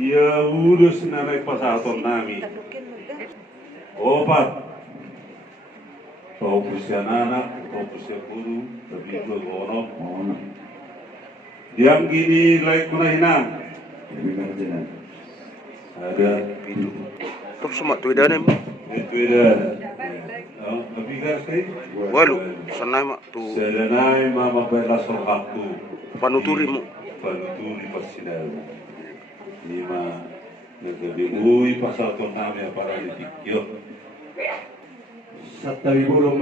Ia urus nanay pasaton nami. Opat. Topos yan anak, topos yan guru, tapi itu ono. Yang gini like ko na hinan. Ada itu. Tok semua tuh ida nih. Itu ida. Lebih gas kay. Walu, sanay mak tuh. Sedanay mama belas hakku. Panuturi mo. Panuturi pasinal. Lima nagabingui pasaton nami para ditikyo. Sa tabi-bulong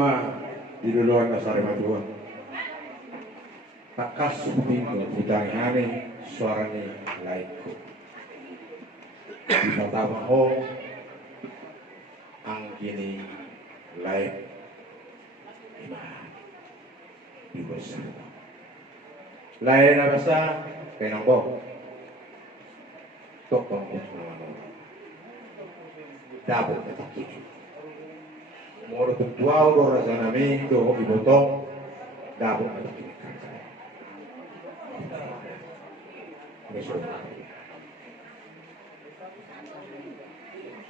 diluluan ka sa Rimaduan. Takas pinto, putang ani, suara ni lain ko. Di pertama ho, ang gini lain. Di basa. Lain na basa, kaya ko. Tok tongkos naman. Double katakit. Moro tutuaw do razonamento o ibotong dabo na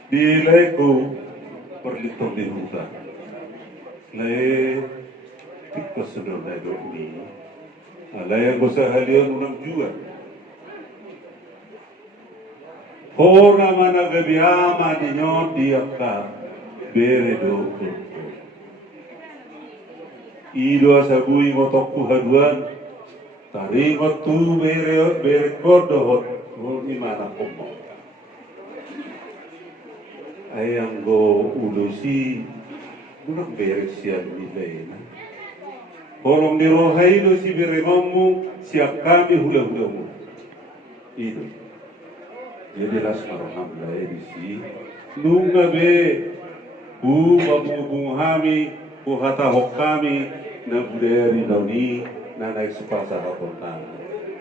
Di leko perlitong di hutan. Le tikos sedor lego ni. Alaya ko sa halian unang juga. Hora managabiyama ninyo tiyak ka. Bere do ido asabui ngotokku haduan tari ngotu bere kodo hot di mana komo ayang go ulusi bunak bere sian nilai na horong di rohai do si bere ngomu siap kami hula mu ido jadi lasmarham lai di si nunga be mabubunghami hata hokami na budayari dauni na nagsupasa hapuntan.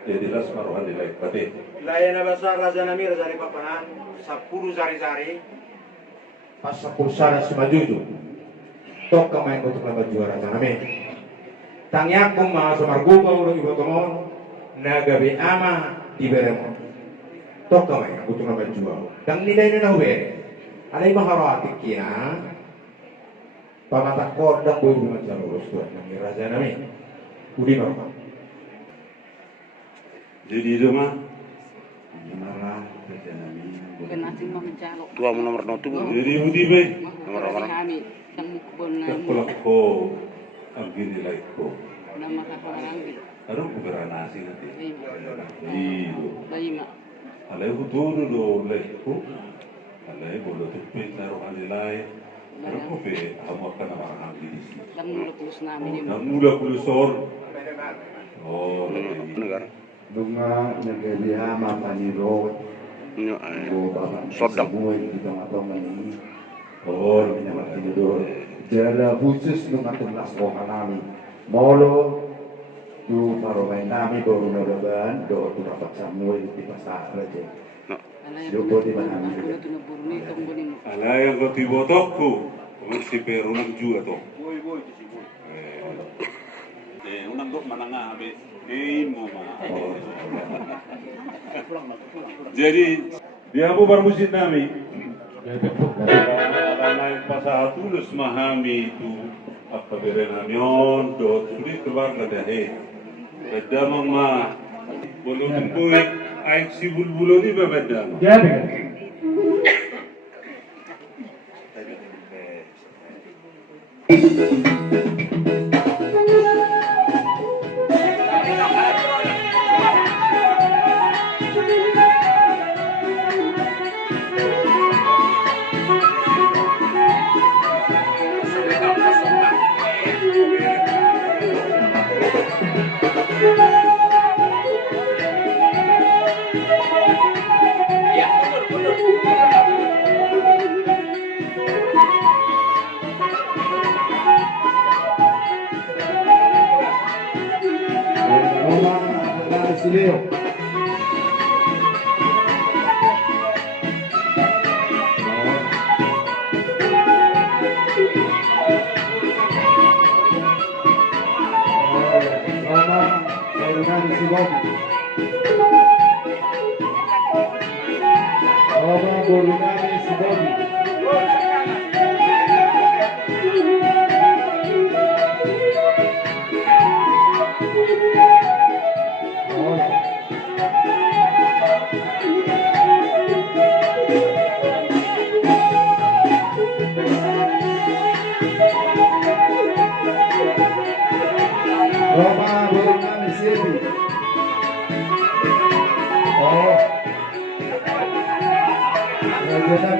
Jadi las maruhan nilai pati. Layan na basa raja nami raja ni papanan 10 sari-sari pas 10 sana semajuju. Tok kamain untuk nama juara raja nami. Tangyakum mga sumarguba ulo ibotomon nagabi ama di beremo. Tok kamain untuk nama juara. Tang nilai na nawe. Alay maharatik kina pamatak kodang boy di macam urus tuan nami raja nami udi marah. Jadi itu mah marah raja nami. Tua mo nomor notu. Jadi udi be. Nomor orang. Terkulak ko ang ginilay ko. Nama orang gitu. Ano ko beranasi nanti. Iyo. Lima. Alay ko dulu do lay ko. Alay bolo tupin na rohan nilay. Ano ko be hamak ka na marahang ginis. Namula pulus namin yung Namula pulusor. Oh, lagi. Negara. Bunga nagaliha mapaniro Nyo o baba Sodam. buhay di mga ini Oh, kami naman tinidor jala khusus nung atong lasko kanami molo tu paromay nami baru naraban do tu rapat samuel di pasar aja Yuko di mana Ako na tinaburo ni itong bunin mo. alay ang katibotok ko. Kung si Pero nagjuga to. Unang dok mananga habe. Mo ma. Jadi dia mo barmusin nami. Karena yang pasal tulus mahami itu apa berenamion do sulit keluar dari beda mama bolong boy aik si bulbulo ni beda. Leo. Roma, si Bobby. Oma baru kami si Bobby. Roma baru kami Silvi. Oh. Raja